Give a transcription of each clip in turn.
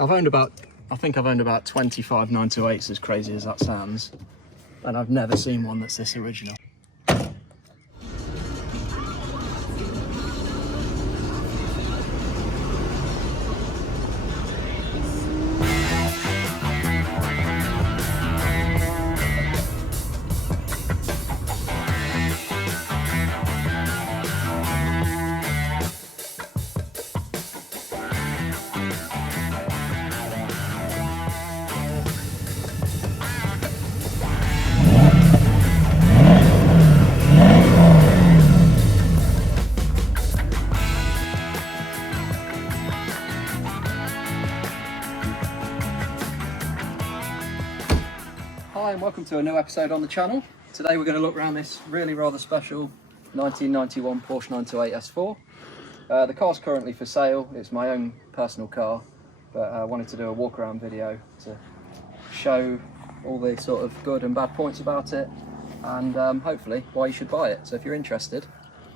I think I've owned about 25 928s, as crazy as that sounds, and I've never seen one that's this original. Hi and welcome to a new episode on the channel. Today we're going to look around this really rather special 1991 Porsche 928 S4. The car's currently for sale. It's my own personal car, but I wanted to do a walk around video to show all the sort of good and bad points about it, and hopefully why you should buy it. So if you're interested,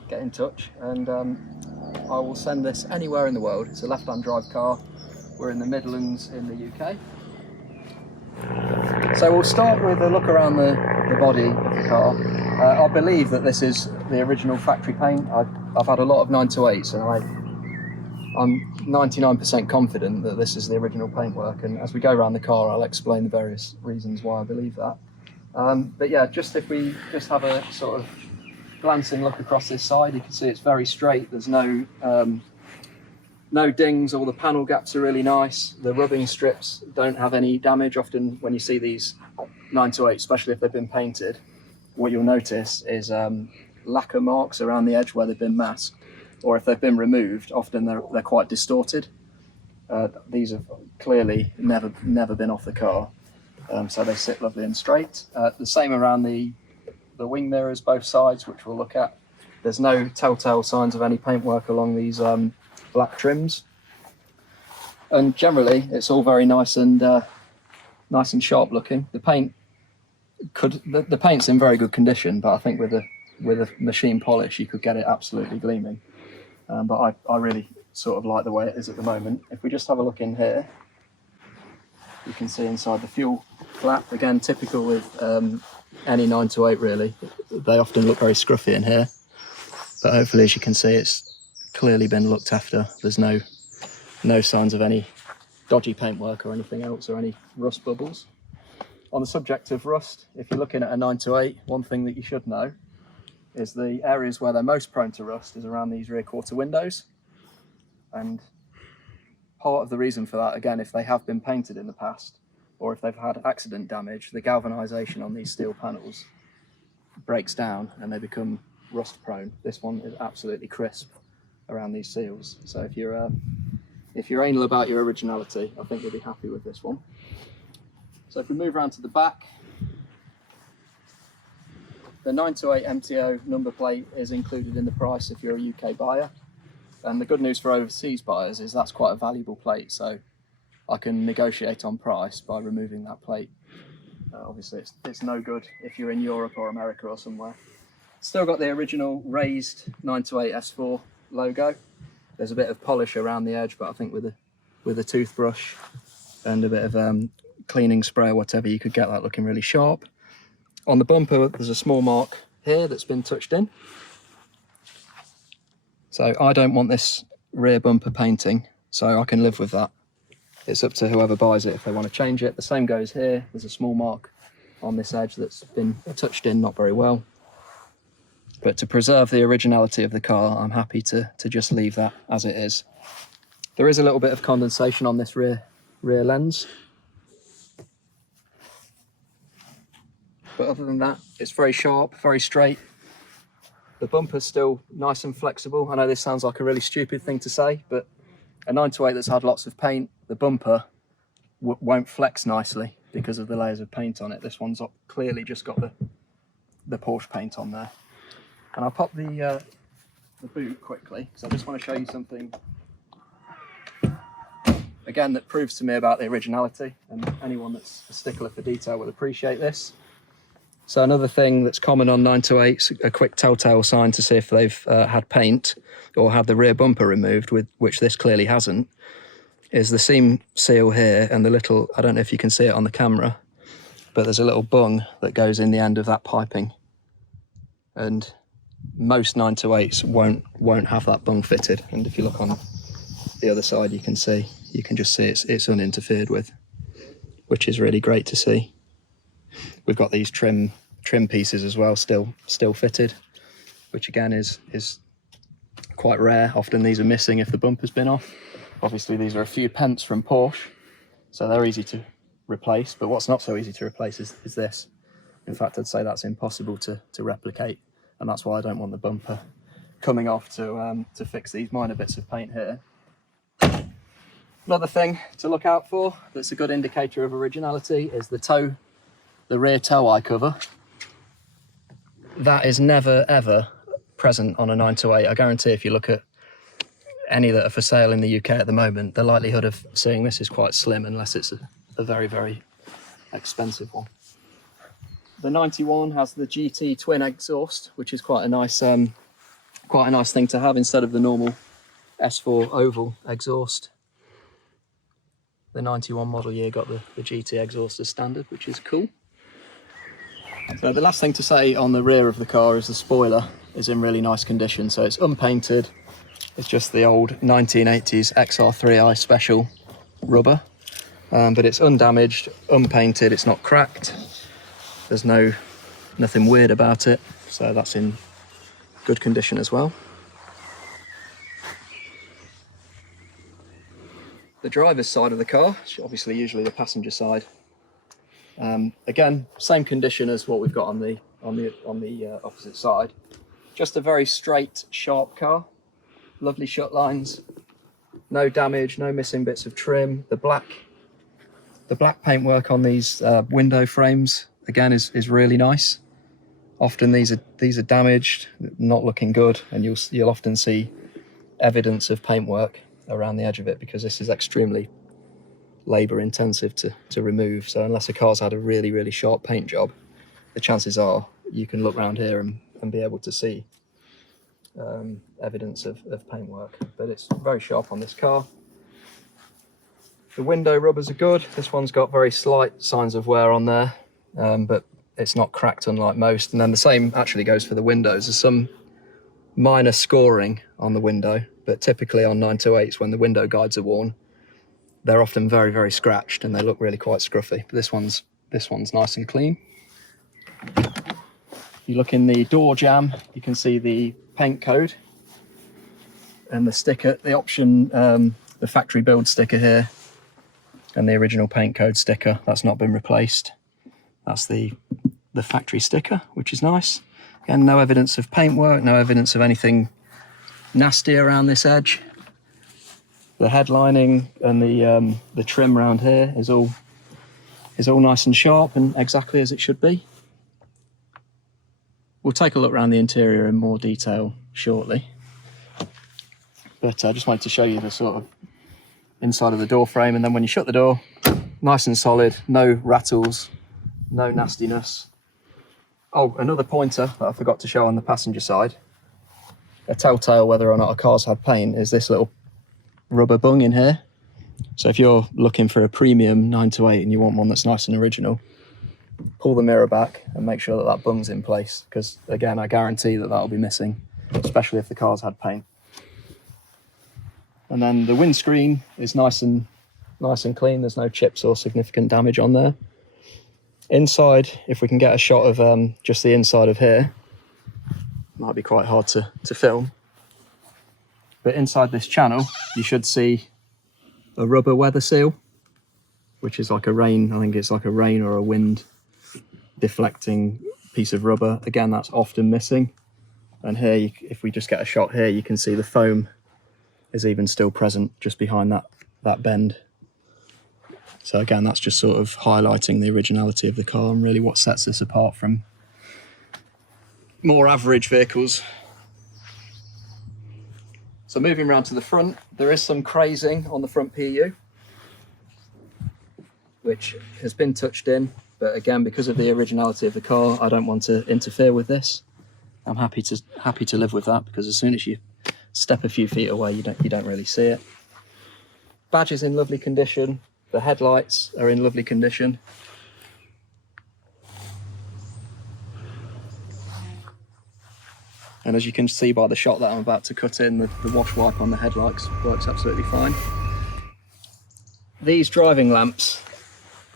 get in touch and I will send this anywhere in the world. It's a left-hand drive car. We're in the Midlands in the UK. So we'll start with a look around the body of the car. I believe that this is the original factory paint. I've had a lot of 928s and I'm 99% confident that this is the original paintwork, and as we go around the car I'll explain the various reasons why I believe that. But yeah, just if we just have a sort of glancing look across this side, you can see it's very straight. There's no dings. All the panel gaps are really nice. The rubbing strips don't have any damage. Often when you see these 928, especially if they've been painted, what you'll notice is lacquer marks around the edge where they've been masked, or if they've been removed, often they're quite distorted. These have clearly never been off the car, so they sit lovely and straight. The same around the wing mirrors, both sides, which we'll look at. There's no telltale signs of any paintwork along these black trims, and generally it's all very nice and sharp looking. The paint's in very good condition, but I think with a machine polish you could get it absolutely gleaming. But I really sort of like the way it is at the moment. If we just have a look in here, you can see inside the fuel flap, again typical with any 928 really. They often look very scruffy in here, but hopefully as you can see it's clearly been looked after. There's no signs of any dodgy paintwork or anything else, or any rust bubbles. On the subject of rust, if you're looking at a 928, one thing that you should know is the areas where they're most prone to rust is around these rear quarter windows, and part of the reason for that, again, if they have been painted in the past or if they've had accident damage, the galvanization on these steel panels breaks down and they become rust prone. This one is absolutely crisp around these seals, so if you're anal about your originality, I think you'll be happy with this one. So if we move around to the back, the 928 MTO number plate is included in the price if you're a UK buyer, and the good news for overseas buyers is that's quite a valuable plate, so I can negotiate on price by removing that plate. Obviously it's no good if you're in Europe or America or somewhere. Still got the original raised 928 S4 logo. There's a bit of polish around the edge, but I think with a toothbrush and a bit of cleaning spray or whatever, you could get that looking really sharp. On the bumper there's a small mark here that's been touched in, so I don't want this rear bumper painting, so I can live with that. It's up to whoever buys it if they want to change it. The same goes here. There's a small mark on this edge that's been touched in not very well. But to preserve the originality of the car, I'm happy to just leave that as it is. There is a little bit of condensation on this rear lens, but other than that, it's very sharp, very straight. The bumper's still nice and flexible. I know this sounds like a really stupid thing to say, but a 928 that's had lots of paint, the bumper won't flex nicely because of the layers of paint on it. This one's clearly just got the Porsche paint on there. And I'll pop the boot quickly, because I just want to show you something again that proves to me about the originality, and anyone that's a stickler for detail will appreciate this. So another thing that's common on 928s, a quick telltale sign to see if they've had paint or had the rear bumper removed, which this clearly hasn't, is the seam seal here and the little, I don't know if you can see it on the camera, but there's a little bung that goes in the end of that piping. And most 928s won't have that bung fitted. And if you look on the other side, you can just see it's uninterfered with, which is really great to see. We've got these trim pieces as well, still fitted, which again is quite rare. Often these are missing if the bumper's been off. Obviously these are a few pence from Porsche, so they're easy to replace, but what's not so easy to replace is this. In fact, I'd say that's impossible to replicate, and that's why I don't want the bumper coming off to fix these minor bits of paint here. Another thing to look out for that's a good indicator of originality is the rear tow eye cover. That is never ever present on a 928. I guarantee if you look at any that are for sale in the UK at the moment, the likelihood of seeing this is quite slim unless it's a very, very expensive one. The 91 has the GT twin exhaust, which is quite a nice thing to have instead of the normal S4 oval exhaust. The 91 model year got the GT exhaust as standard, which is cool. So the last thing to say on the rear of the car is the spoiler is in really nice condition. So it's unpainted. It's just the old 1980s XR3i special rubber, but it's undamaged, unpainted. It's not cracked. There's nothing weird about it. So that's in good condition as well. The driver's side of the car, obviously usually the passenger side. Again, same condition as what we've got on the opposite side. Just a very straight, sharp car. Lovely shut lines, no damage, no missing bits of trim. The black paintwork on these window frames again is really nice. Often these are damaged, not looking good, and you'll often see evidence of paintwork around the edge of it because this is extremely labour intensive to remove. So unless a car's had a really, really sharp paint job, the chances are you can look around here and be able to see evidence of paintwork. But it's very sharp on this car. The window rubbers are good. This one's got very slight signs of wear on there, but it's not cracked unlike most. And then the same actually goes for the windows. There's some minor scoring on the window, but typically on 928s when the window guides are worn, they're often very, very scratched and they look really quite scruffy. But this one's nice and clean. You look in the door jamb, you can see the paint code and the sticker, the option, the factory build sticker here, and the original paint code sticker. That's not been replaced. That's the factory sticker, which is nice. Again, no evidence of paintwork, no evidence of anything nasty around this edge. The headlining and the trim around here is all nice and sharp and exactly as it should be. We'll take a look around the interior in more detail shortly. But I just wanted to show you the sort of inside of the door frame, and then when you shut the door, nice and solid, no rattles, no nastiness. Oh, another pointer that I forgot to show on the passenger side, a telltale whether or not a car's had paint, is this little rubber bung in here. So if you're looking for a premium 928 and you want one that's nice and original, pull the mirror back and make sure that bung's in place, because again, I guarantee that that'll be missing, especially if the car's had paint. And then the windscreen is nice and clean. There's no chips or significant damage on there. Inside, if we can get a shot of just the inside of here, might be quite hard to film. But inside this channel, you should see a rubber weather seal, which is like a rain, I think it's like a rain or a wind deflecting piece of rubber. Again, that's often missing. And here, if we just get a shot here, you can see the foam is even still present just behind that bend. So again, that's just sort of highlighting the originality of the car and really what sets this apart from more average vehicles. So moving around to the front, there is some crazing on the front PU, which has been touched in, but again, because of the originality of the car, I don't want to interfere with this. I'm happy to live with that, because as soon as you step a few feet away, you don't really see it. badge is in lovely condition. The headlights are in lovely condition. And as you can see by the shot that I'm about to cut in, the wash wipe on the headlights works absolutely fine. These driving lamps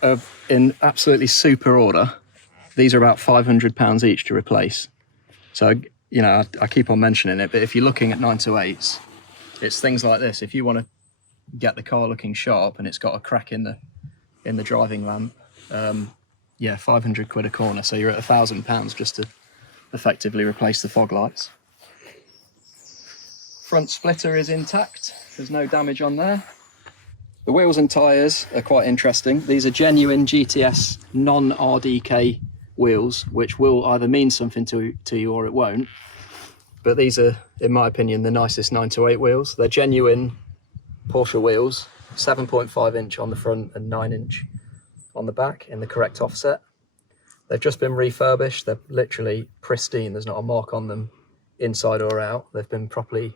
are in absolutely super order. These are about £500 each to replace. So, you know, I keep on mentioning it, but if you're looking at 928s, it's things like this. If you want to get the car looking sharp and it's got a crack in the driving lamp, yeah, 500 quid a corner. So you're at £1,000 just to effectively replace the fog lights. Front splitter is intact. There's no damage on there. The wheels and tyres are quite interesting. These are genuine GTS non-RDK wheels, which will either mean something to you or it won't. But these are, in my opinion, the nicest 928 wheels. They're genuine Porsche wheels, 7.5 inch on the front and 9 inch on the back in the correct offset. They've just been refurbished. They're literally pristine. There's not a mark on them inside or out. They've been properly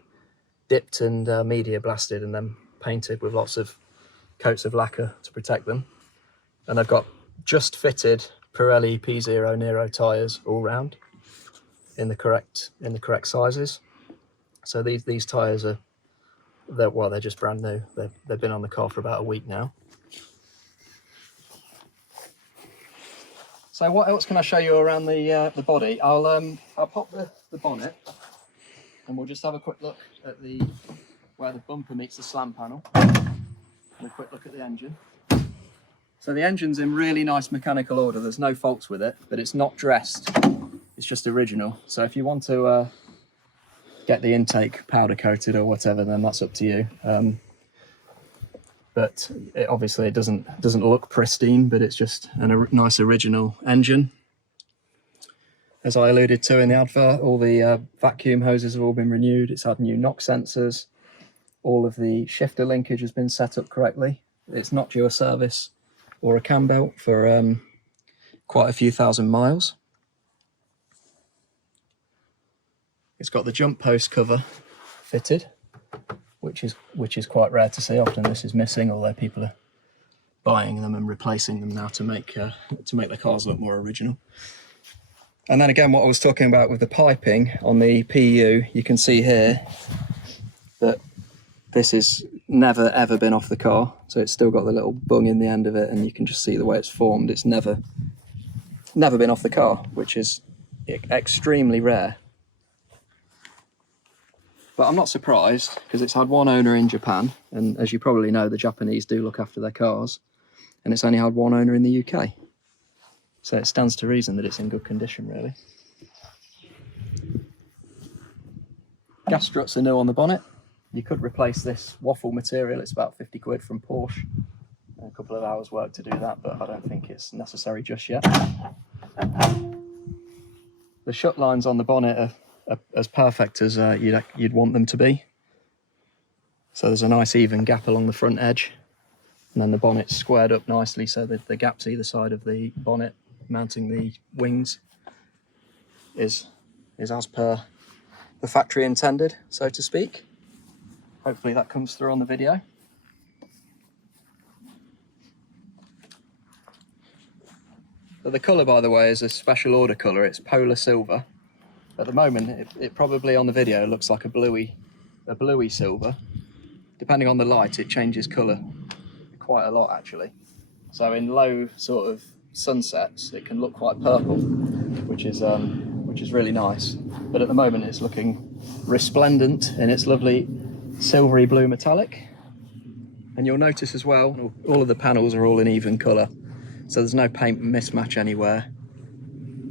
dipped and media blasted and then painted with lots of coats of lacquer to protect them. And they've got just fitted Pirelli P0 Nero tyres all round in the correct sizes. So these tyres are, they're just brand new. They've been on the car for about a week now. So what else can I show you around the body? I'll pop the bonnet and we'll just have a quick look at where the bumper meets the slam panel. And a quick look at the engine. So the engine's in really nice mechanical order. There's no faults with it, but it's not dressed. It's just original. So if you want to get the intake powder coated or whatever, then that's up to you. But obviously it doesn't look pristine, but it's just a nice original engine. As I alluded to in the advert, all the vacuum hoses have all been renewed. It's had new knock sensors. All of the shifter linkage has been set up correctly. It's not due a service or a cam belt for quite a few thousand miles. It's got the jump post cover fitted, which is quite rare to see. Often this is missing, although people are buying them and replacing them now to make the cars look more original. And then again, what I was talking about with the piping on the PU, you can see here that this is never ever been off the car. So it's still got the little bung in the end of it, and you can just see the way it's formed. It's never been off the car, which is extremely rare. But I'm not surprised, because it's had one owner in Japan, and as you probably know, the Japanese do look after their cars, and it's only had one owner in the UK. So it stands to reason that it's in good condition, really. Gas struts are new on the bonnet. You could replace this waffle material. It's about 50 quid from Porsche. A couple of hours work to do that, but I don't think it's necessary just yet. The shut lines on the bonnet are as perfect as you'd want them to be. So there's a nice even gap along the front edge, and then the bonnet's squared up nicely so that the gaps either side of the bonnet mounting the wings is as per the factory intended, so to speak. Hopefully that comes through on the video. But the colour, by the way, is a special order colour. It's polar silver. At the moment, it probably on the video looks like a bluey silver. Depending on the light, it changes colour quite a lot, actually. So in low sort of sunsets, it can look quite purple, which is really nice. But at the moment, it's looking resplendent in its lovely silvery blue metallic. And you'll notice as well, all of the panels are all in even colour, so there's no paint mismatch anywhere.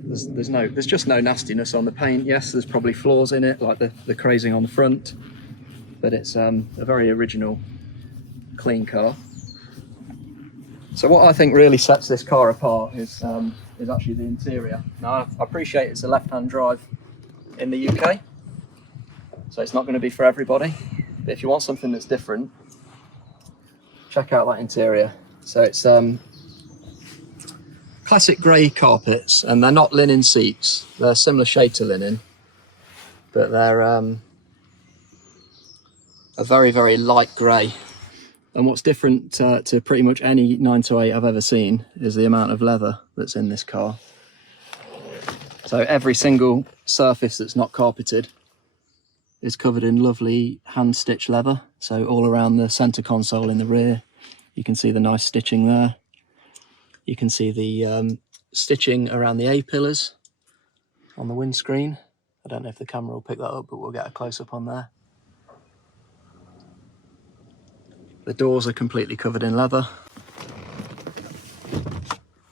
There's just no nastiness on the paint. Yes, there's probably flaws in it, like the crazing on the front, but it's a very original, clean car. So what I think really sets this car apart is actually the interior. Now, I appreciate it's a left-hand drive in the UK, so it's not going to be for everybody. But if you want something that's different, check out that interior. So it's classic grey carpets, and they're not linen seats. They're a similar shade to linen, but they're a very, very light grey. And what's different to pretty much any 928 I've ever seen is the amount of leather that's in this car. So every single surface that's not carpeted is covered in lovely hand-stitched leather. So all around the centre console in the rear, you can see the nice stitching there. You can see the stitching around the A-pillars on the windscreen. I don't know if the camera will pick that up, but we'll get a close-up on there. The doors are completely covered in leather.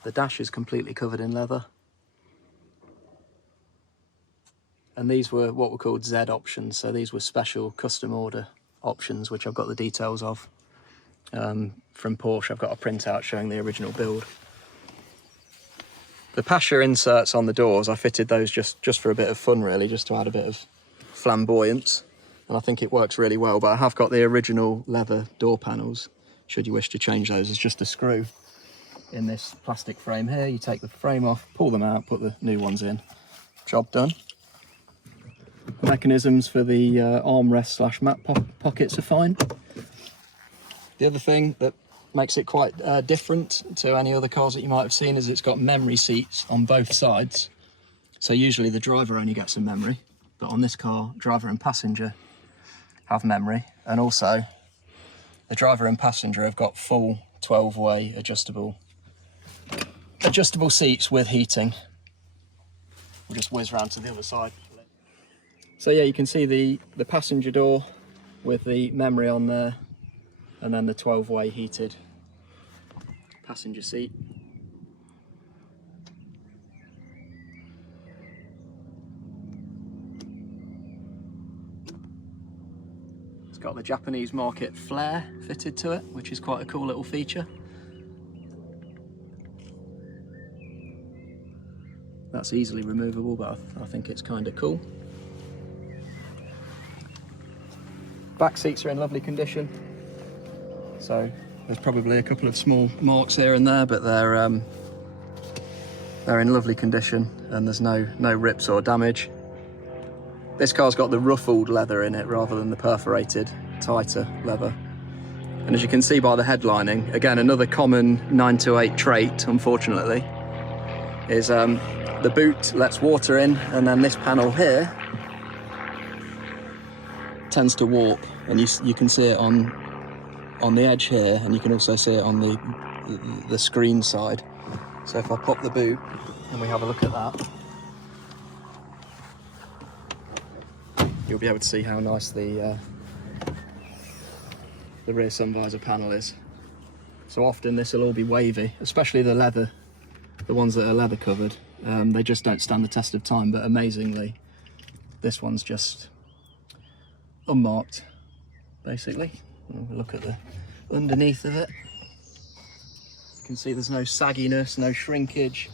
The dash is completely covered in leather. And these were what were called Z options. So these were special custom order options, which I've got the details of from Porsche. I've got a printout showing the original build. The Pasha inserts on the doors, I fitted those just for a bit of fun, really, just to add a bit of flamboyance. And I think it works really well, but I have got the original leather door panels, should you wish to change those. It's just a screw in this plastic frame here. You take the frame off, pull them out, put the new ones in. Job done. The mechanisms for the armrest / mat pockets are fine. The other thing that makes it quite different to any other cars that you might have seen is it's got memory seats on both sides. So usually the driver only gets a memory, but on this car, driver and passenger have memory, and also the driver and passenger have got full 12-way adjustable seats with heating. We'll just whiz round to the other side. So yeah, you can see the passenger door with the memory on there, and then the 12-way heated passenger seat. It's got the Japanese market flare fitted to it, which is quite a cool little feature. That's easily removable, but I think it's kind of cool. Back seats are in lovely condition. So there's probably a couple of small marks here and there, but they're in lovely condition, and there's no rips or damage. This car's got the ruffled leather in it rather than the perforated, tighter leather. And as you can see by the headlining, again, another common 928 trait, unfortunately, is the boot lets water in, and then this panel here tends to warp, and you can see it on the edge here, and you can also see it on the screen side. So if I pop the boot and we have a look at that, you'll be able to see how nice the rear sun visor panel is. So often this will all be wavy, especially the leather, the ones that are leather covered. They just don't stand the test of time, but amazingly, this one's just unmarked, basically. Look at the underneath of it. You can see there's no sagginess, no shrinkage,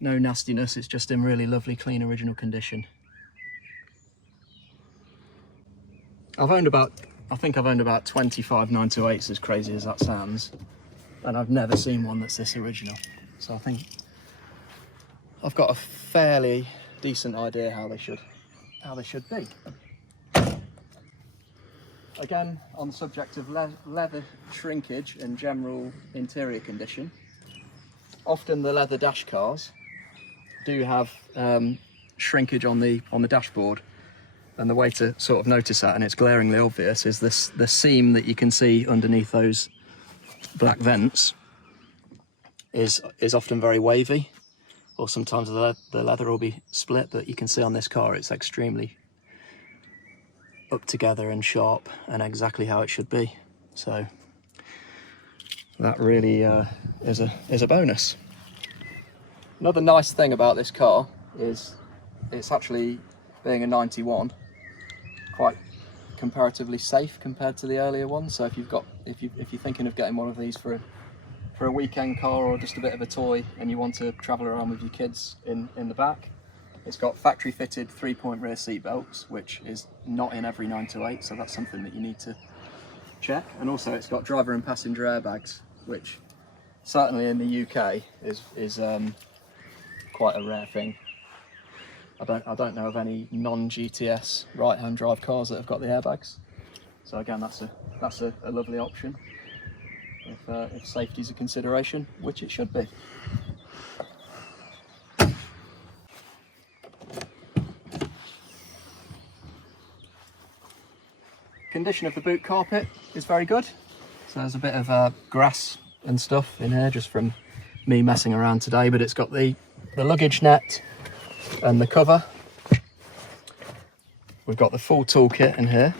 no nastiness. It's just in really lovely, clean, original condition. I think I've owned about 25 928s, as crazy as that sounds, and I've never seen one that's this original. So I think I've got a fairly decent idea how they should be. Again, on the subject of leather shrinkage and general interior condition, often the leather dash cars do have shrinkage on the dashboard, and the way to sort of notice that, and it's glaringly obvious, is the seam that you can see underneath those black vents is often very wavy, or sometimes the leather will be split, but you can see on this car it's extremely up together and sharp and exactly how it should be. So that really is a bonus. Another nice thing about this car is it's actually, being a 91, quite comparatively safe compared to the earlier ones. So if you're thinking of getting one of these for a weekend car or just a bit of a toy, and you want to travel around with your kids in the back, it's got factory fitted 3-point rear seat belts, which is not in every 928, so that's something that you need to check. And also it's got driver and passenger airbags, which certainly in the UK is quite a rare thing. I don't know of any non-GTS right-hand drive cars that have got the airbags. So again, that's that's a lovely option if safety's a consideration, which it should be. Condition of the boot carpet is very good. So there's a bit of grass and stuff in here just from me messing around today, but it's got the luggage net and the cover. We've got the full toolkit in here.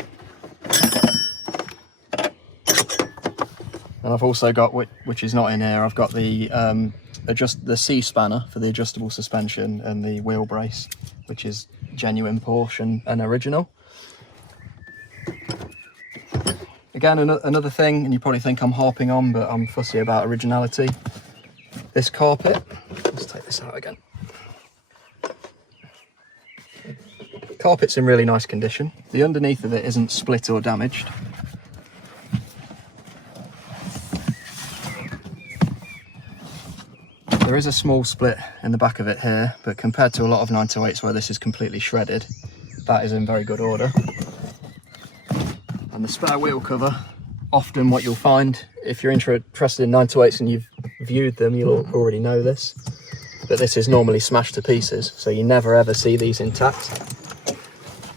And I've also got, which is not in here, I've got the the C spanner for the adjustable suspension and the wheel brace, which is genuine Porsche and original. Again, another thing, and you probably think I'm harping on, but I'm fussy about originality. This carpet, let's take this out again. Carpet's in really nice condition. The underneath of it isn't split or damaged. There is a small split in the back of it here, but compared to a lot of 928s where this is completely shredded, that is in very good order. And the spare wheel cover, often what you'll find, if you're interested in 928s and you've viewed them, you'll already know this, but this is normally smashed to pieces, so you never ever see these intact.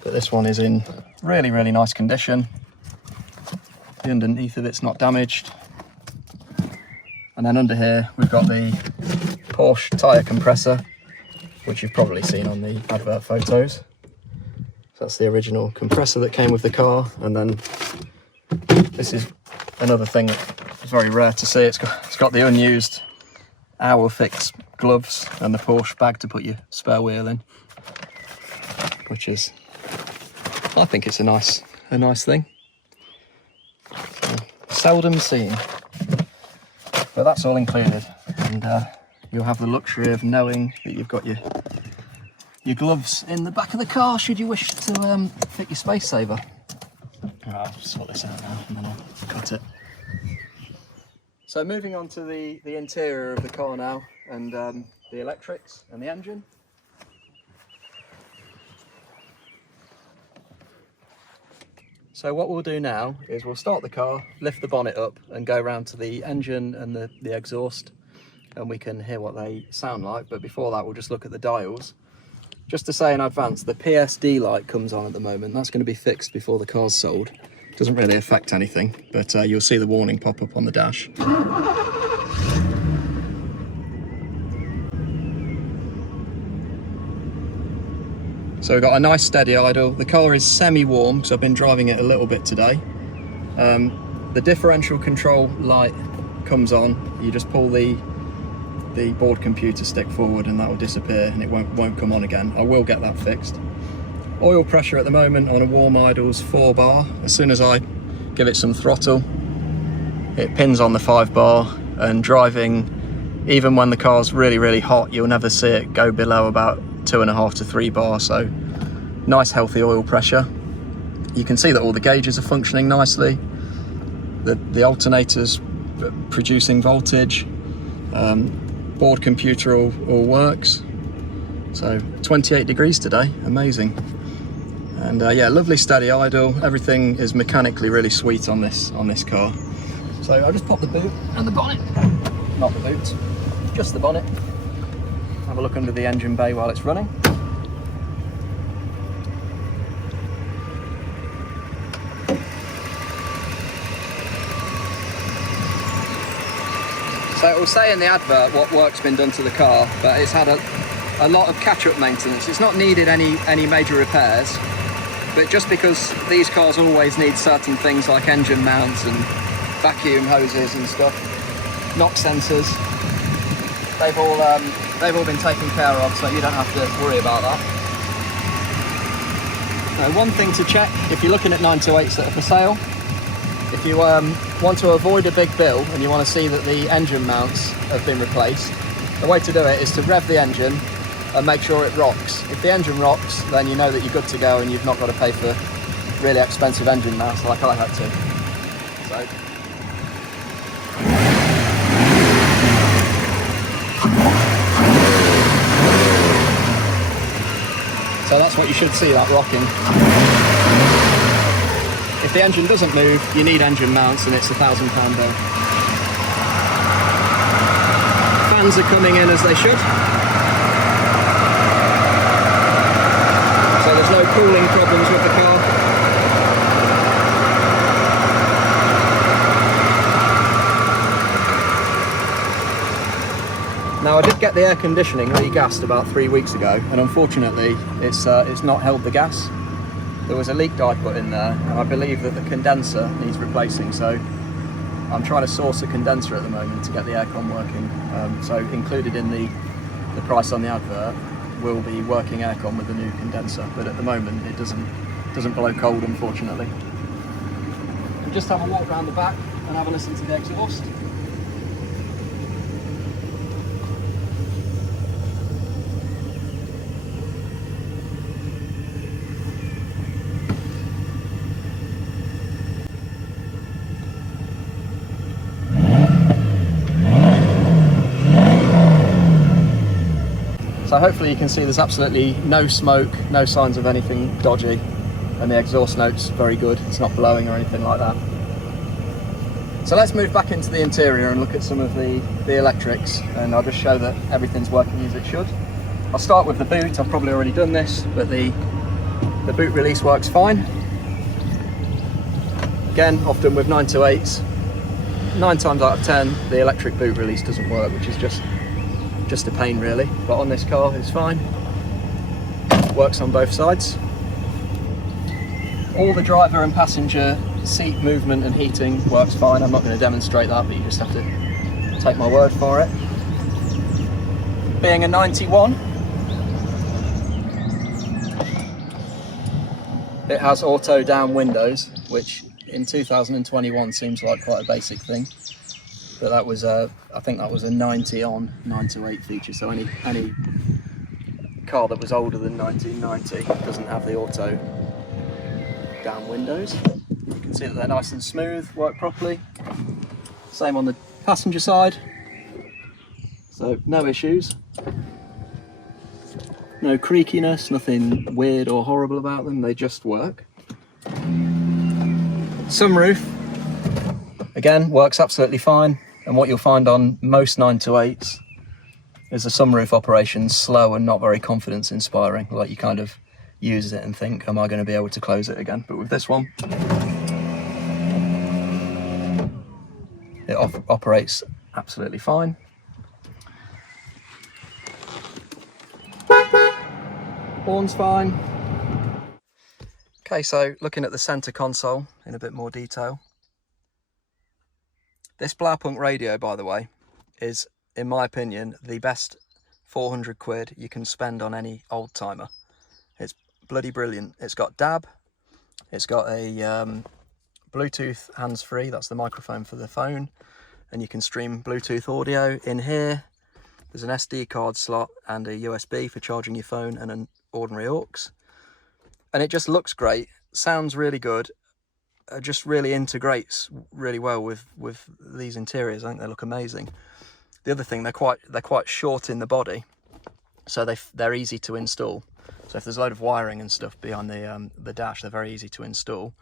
But this one is in really, really nice condition. The underneath of it's not damaged. And then under here, we've got the Porsche tyre compressor, which you've probably seen on the advert photos. That's the original compressor that came with the car, and then this is another thing that's very rare to see. It's got the unused hour fix gloves and the Porsche bag to put your spare wheel in, which is, I think it's a nice thing. Seldom seen, but that's all included, and you'll have the luxury of knowing that you've got your gloves in the back of the car should you wish to fit your space saver. Right, I'll sort this out now and then I'll cut it. So moving on to the interior of the car now, and the electrics and the engine. So what we'll do now is we'll start the car, lift the bonnet up and go around to the engine and the exhaust, and we can hear what they sound like. But before that, we'll just look at the dials. Just to say in advance, the PSD light comes on at the moment. That's going to be fixed before the car's sold. Doesn't really affect anything, but you'll see the warning pop up on the dash. So we've got a nice steady idle. The car is semi-warm because I've been driving it a little bit today. The differential control light comes on. You just pull the board computer stick forward and that will disappear and it won't come on again. I will get that fixed. Oil pressure at the moment on a warm idle's 4 bar. As soon as I give it some throttle, it pins on the 5 bar, and driving, even when the car's really, really hot, you'll never see it go below about 2.5 to 3 bar. So nice healthy oil pressure. You can see that all the gauges are functioning nicely. The alternator's producing voltage. Board computer all works. So 28 degrees today, amazing. And yeah, lovely steady idle. Everything is mechanically really sweet on this car. So I'll just pop the boot and the bonnet, not the boot, just the bonnet. Have a look under the engine bay while it's running. So it will say in the advert what work's been done to the car, but it's had a lot of catch-up maintenance. It's not needed any major repairs, but just because these cars always need certain things like engine mounts and vacuum hoses and stuff, knock sensors, they've all been taken care of, so you don't have to worry about that. Now, one thing to check if you're looking at 928s that are for sale, if you want to avoid a big bill and you want to see that the engine mounts have been replaced, the way to do it is to rev the engine and make sure it rocks. If the engine rocks, then you know that you're good to go and you've not got to pay for really expensive engine mounts like I had to. So that's what you should see, that rocking. If If the engine doesn't move, you need engine mounts, and it's £1,000 bill. Fans are coming in as they should. So there's no cooling problems with the car. Now, I did get the air conditioning re-gassed about 3 weeks ago, and unfortunately it's not held the gas. There was a leak I put in there, and I believe that the condenser needs replacing, so I'm trying to source a condenser at the moment to get the aircon working. So included in the price on the advert will be working aircon with the new condenser, but at the moment it doesn't blow cold, unfortunately. We'll just have a walk around the back and have a listen to the exhaust. So hopefully you can see there's absolutely no smoke, no signs of anything dodgy, and the exhaust note's very good. It's not blowing or anything like that. So let's move back into the interior and look at some of the electrics, and I'll just show that everything's working as it should. I'll start with the boot. I've probably already done this, but the boot release works fine. Again, often with 928s, 9 times out of 10, the electric boot release doesn't work, which is just a pain really, but on this car it's fine. Works on both sides. All the driver and passenger seat movement and heating works fine. I'm not going to demonstrate that, but you just have to take my word for it. Being a 91, it has auto down windows, which in 2021 seems like quite a basic thing. But that was I think that was a 90 on 928 feature, so any car that was older than 1990 doesn't have the auto down windows. You can see that they're nice and smooth, work properly. Same on the passenger side, so no issues. No creakiness, nothing weird or horrible about them, they just work. Sunroof, again, works absolutely fine. And what you'll find on most 928s is the sunroof operation's slow and not very confidence inspiring. Like you kind of use it and think, am I going to be able to close it again? But with this one, it operates absolutely fine. Horn's fine. Okay, so looking at the center console in a bit more detail. This Blaupunkt radio, by the way, is, in my opinion, the best 400 quid you can spend on any old timer. It's bloody brilliant. It's got DAB, it's got a Bluetooth hands-free, that's the microphone for the phone, and you can stream Bluetooth audio in here. There's an SD card slot and a USB for charging your phone and an ordinary aux. And it just looks great, sounds really good. Just really integrates really well with these interiors. I think they look amazing. The other thing, they're quite short in the body, so they're easy to install. So if there's a load of wiring and stuff behind the dash, they're very easy to install.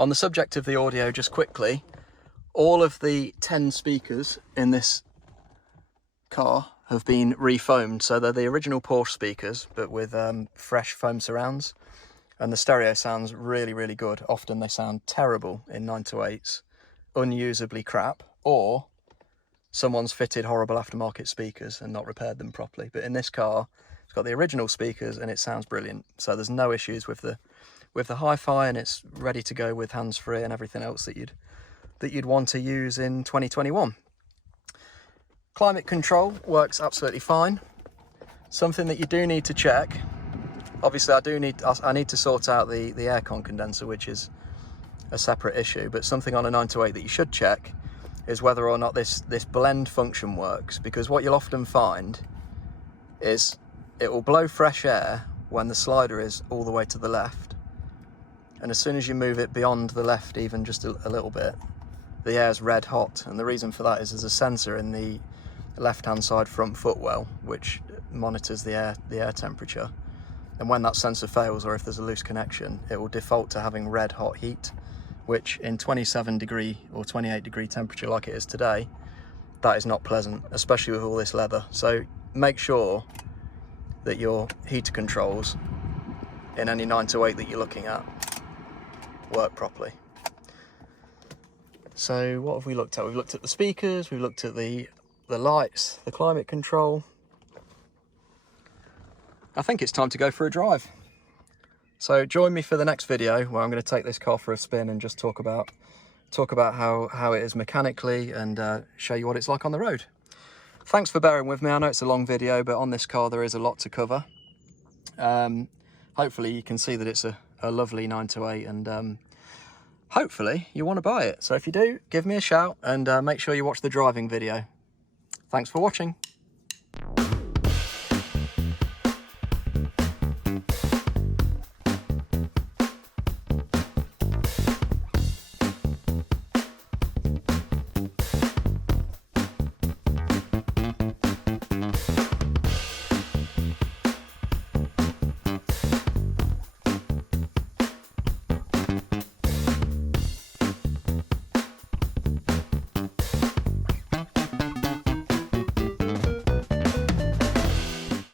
On the subject of the audio, just quickly, all of the 10 speakers in this car have been refoamed, so they're the original Porsche speakers, but with fresh foam surrounds. And the stereo sounds really, really good. Often they sound terrible in 928s, unusably crap, or someone's fitted horrible aftermarket speakers and not repaired them properly. But in this car, it's got the original speakers and it sounds brilliant. So there's no issues with the hi-fi, and it's ready to go with hands-free and everything else that you'd want to use in 2021. Climate control works absolutely fine. Something that you do need to check. Obviously, I need to sort out the aircon condenser, which is a separate issue, but something on a 928 that you should check is whether or not this blend function works, because what you'll often find is it will blow fresh air when the slider is all the way to the left, and as soon as you move it beyond the left even just a little bit, the air's red hot. And the reason for that is there's a sensor in the left hand side front footwell which monitors the air temperature. And when that sensor fails, or if there's a loose connection, it will default to having red hot heat, which in 27-degree or 28-degree temperature like it is today, that is not pleasant, especially with all this leather. So make sure that your heater controls in any 928 that you're looking at work properly. So what have we looked at? We've looked at the speakers, we've looked at the lights, the climate control. I think it's time to go for a drive. So join me for the next video where I'm going to take this car for a spin and just talk about how it is mechanically and show you what it's like on the road. Thanks for bearing with me. I know it's a long video, but on this car there is a lot to cover. Hopefully you can see that it's a lovely 928, and hopefully you want to buy it. So if you do, give me a shout and make sure you watch the driving video. Thanks for watching.